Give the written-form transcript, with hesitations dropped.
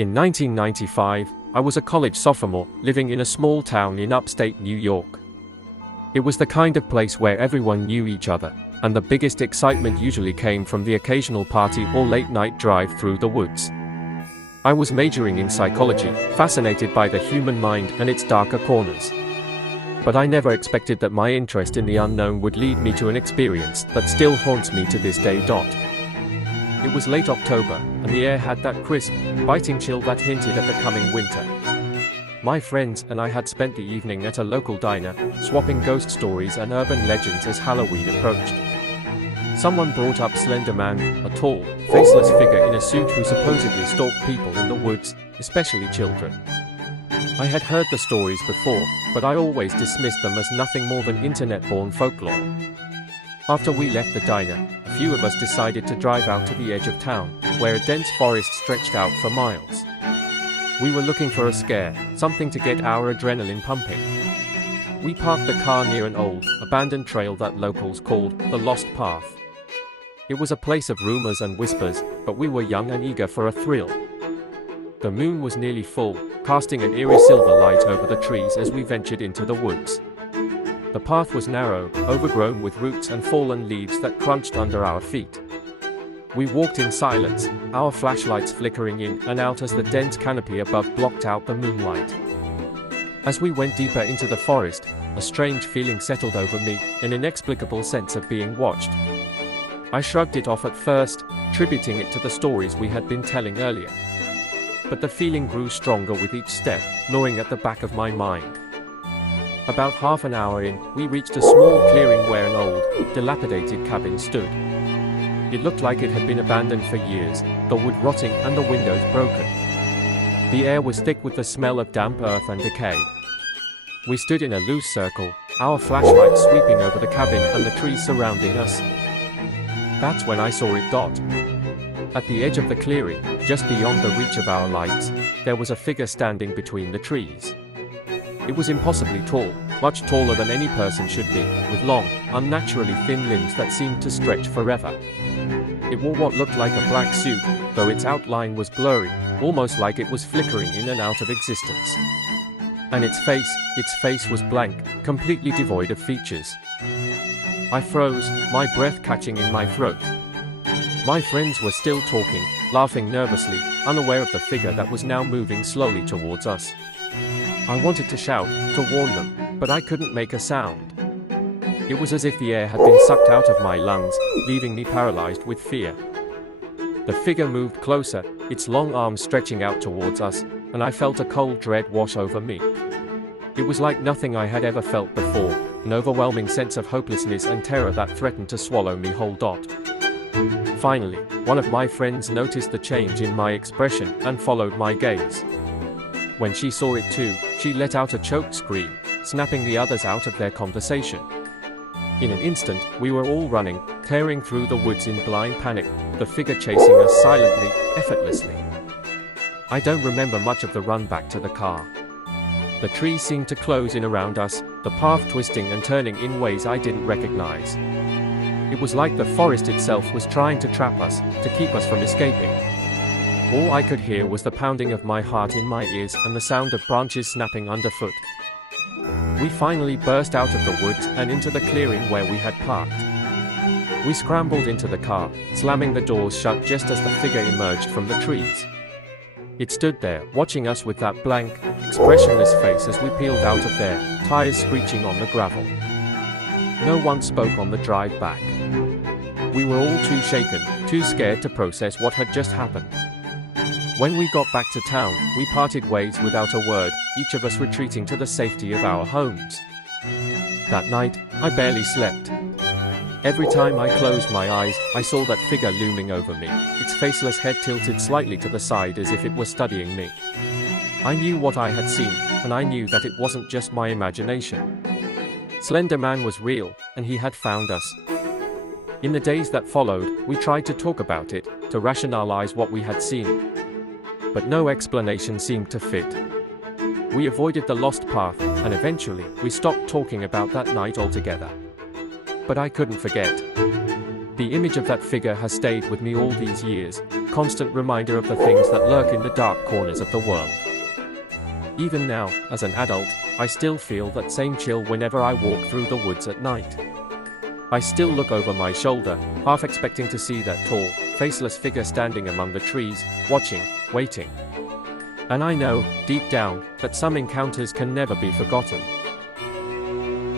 In 1995, I was a college sophomore living in a small town in upstate New York. It was the kind of place where everyone knew each other, and the biggest excitement usually came from the occasional party or late-night drive through the woods. I was majoring in psychology, fascinated by the human mind and its darker corners. But I never expected that my interest in the unknown would lead me to an experience that still haunts me to this day. It was late October, and the air had that crisp, biting chill that hinted at the coming winter. My friends and I had spent the evening at a local diner, swapping ghost stories and urban legends as Halloween approached. Someone brought up Slenderman, a tall, faceless figure in a suit who supposedly stalked people in the woods, especially children. I had heard the stories before, but I always dismissed them as nothing more than internet-born folklore. After we left the diner, a few of us decided to drive out to the edge of town, where a dense forest stretched out for miles. We were looking for a scare, something to get our adrenaline pumping. We parked the car near an old, abandoned trail that locals called the Lost Path. It was a place of rumors and whispers, but we were young and eager for a thrill. The moon was nearly full, casting an eerie silver light over the trees as we ventured into the woods. The path was narrow, overgrown with roots and fallen leaves that crunched under our feet. We walked in silence, our flashlights flickering in and out as the dense canopy above blocked out the moonlight. As we went deeper into the forest, a strange feeling settled over me, an inexplicable sense of being watched. I shrugged it off at first, attributing it to the stories we had been telling earlier. But the feeling grew stronger with each step, gnawing at the back of my mind. About half an hour in, we reached a small clearing where an old, dilapidated cabin stood. It looked like it had been abandoned for years, the wood rotting and the windows broken. The air was thick with the smell of damp earth and decay. We stood in a loose circle, our flashlights sweeping over the cabin and the trees surrounding us. That's when I saw it. At the edge of the clearing, just beyond the reach of our lights, there was a figure standing between the trees. It was impossibly tall, much taller than any person should be, with long, unnaturally thin limbs that seemed to stretch forever. It wore what looked like a black suit, though its outline was blurry, almost like it was flickering in and out of existence. And its face was blank, completely devoid of features. I froze, my breath catching in my throat. My friends were still talking, laughing nervously, unaware of the figure that was now moving slowly towards us. I wanted to shout, to warn them, but I couldn't make a sound. It was as if the air had been sucked out of my lungs, leaving me paralyzed with fear. The figure moved closer, its long arms stretching out towards us, and I felt a cold dread wash over me. It was like nothing I had ever felt before, an overwhelming sense of hopelessness and terror that threatened to swallow me whole. Finally, one of my friends noticed the change in my expression and followed my gaze. When she saw it too, she let out a choked scream, snapping the others out of their conversation. In an instant, we were all running, tearing through the woods in blind panic, the figure chasing us silently, effortlessly. I don't remember much of the run back to the car. The trees seemed to close in around us, the path twisting and turning in ways I didn't recognize. It was like the forest itself was trying to trap us, to keep us from escaping. All I could hear was the pounding of my heart in my ears and the sound of branches snapping underfoot. We finally burst out of the woods and into the clearing where we had parked. We scrambled into the car, slamming the doors shut just as the figure emerged from the trees. It stood there, watching us with that blank, expressionless face as we peeled out of there, tires screeching on the gravel. No one spoke on the drive back. We were all too shaken, too scared to process what had just happened. When we got back to town, we parted ways without a word, each of us retreating to the safety of our homes. That night, I barely slept. Every time I closed my eyes, I saw that figure looming over me, its faceless head tilted slightly to the side as if it were studying me. I knew what I had seen, and I knew that it wasn't just my imagination. Slenderman was real, and he had found us. In the days that followed, we tried to talk about it, to rationalize what we had seen. But no explanation seemed to fit. We avoided the lost path, and eventually, we stopped talking about that night altogether. But I couldn't forget. The image of that figure has stayed with me all these years, constant reminder of the things that lurk in the dark corners of the world. Even now, as an adult, I still feel that same chill whenever I walk through the woods at night. I still look over my shoulder, half expecting to see that tall, faceless figure standing among the trees, watching, waiting. And I know, deep down, that some encounters can never be forgotten.